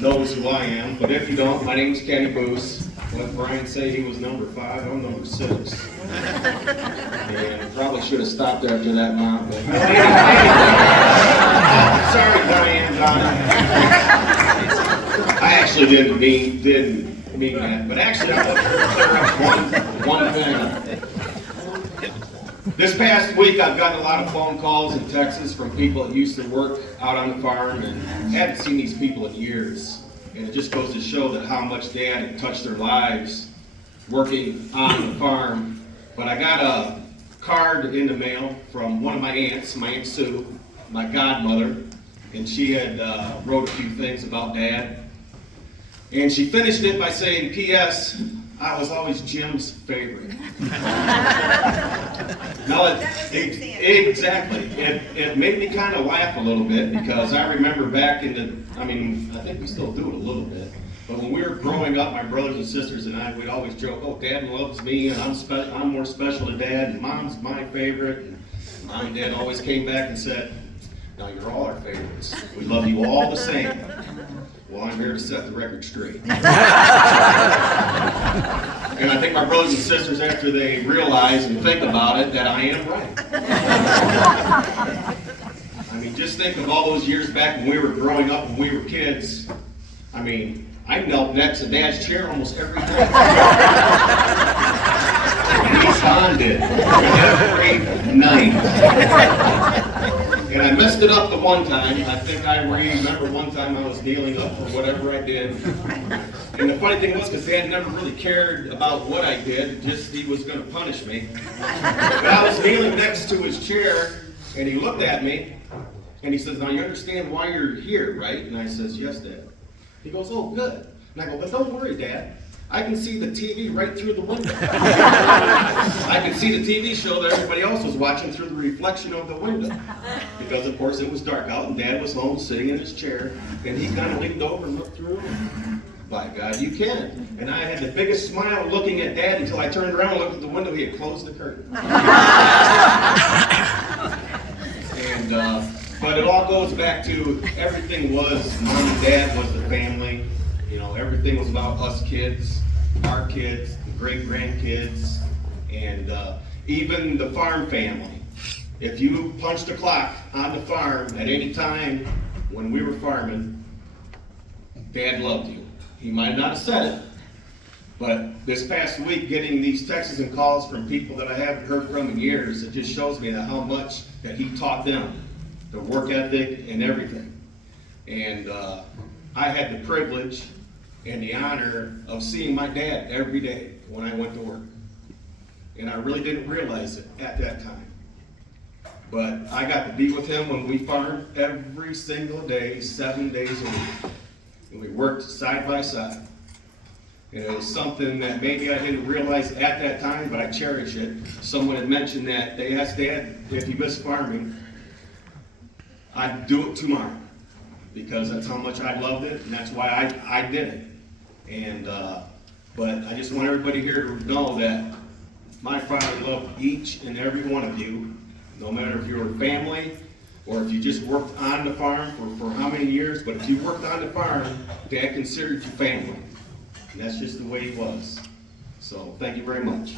knows who I am, but if you don't, my name's Kenny Boos. Let Brian say he was number 5, I'm number 6. And probably should have stopped after that, Mom. But sorry, Diane, John. I actually didn't mean that, but actually I want to clear up one thing. This past week, I've gotten a lot of phone calls and texts from people that used to work out on the farm and hadn't seen these people in years. And it just goes to show that how much Dad had touched their lives working on the farm. But I got a card in the mail from one of my aunts, my Aunt Sue, my godmother, and she had wrote a few things about Dad. And she finished it by saying, P.S., I was always Jim's favorite. Now, exactly. It made me kind of laugh a little bit because I remember back in the, I think we still do it a little bit, but when we were growing up, my brothers and sisters and I, we'd always joke, oh, Dad loves me, and I'm more special to Dad, and Mom's my favorite. And Mom and Dad always came back and said, now you're all our favorites. We love you all the same. Well, I'm here to set the record straight. And I think my brothers and sisters, after they realize and think about it, that I am right. Just think of all those years back when we were growing up, when we were kids. I knelt next to Dad's chair almost every day. And he bonded every night. And I messed it up the one time. I think I remember one time I was kneeling up for whatever I did. And the funny thing was, because Dad never really cared about what I did, just he was going to punish me. But I was kneeling next to his chair, and he looked at me, and he says, now you understand why you're here, right? And I says, yes, Dad. He goes, oh, good. And I go, but don't worry, Dad. I can see the TV right through the window. I could see the TV show that everybody else was watching through the reflection of the window. Because, of course, it was dark out, and Dad was home sitting in his chair, and he kind of leaned over and looked through. By God, you can. And I had the biggest smile looking at Dad until I turned around and looked at the window. He had closed the curtain. But it all goes back to everything was Mom and Dad was the family. Everything was about us kids, our kids, the great-grandkids, and even the farm family. If you punched a clock on the farm at any time when we were farming, Dad loved you. He might not have said it, but this past week getting these texts and calls from people that I haven't heard from in years, it just shows me that how much that he taught them, the work ethic and everything. And I had the privilege and the honor of seeing my dad every day when I went to work. And I really didn't realize it at that time. But I got to be with him when we farmed every single day, 7 days a week. And we worked side by side. And it was something that maybe I didn't realize at that time, but I cherish it. Someone had mentioned that they asked Dad if he missed farming, I'd do it tomorrow. Because that's how much I loved it, and that's why I did it. And but I just want everybody here to know that my father loved each and every one of you, no matter if you were family or if you just worked on the farm for how many years. But if you worked on the farm, Dad considered you family, and that's just the way he was. So thank you very much.